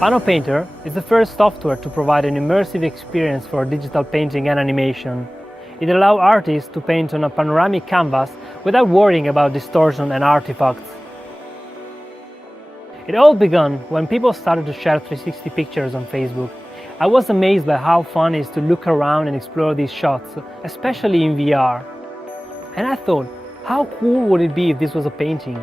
PanoPainter is the first software to provide an immersive experience for digital painting and animation. It allows artists to paint on a panoramic canvas without worrying about distortion and artifacts. It all began when people started to share 360 pictures on Facebook. I was amazed by how fun it is to look around and explore these shots, especially in VR. And I thought, how cool would it be if this was a painting?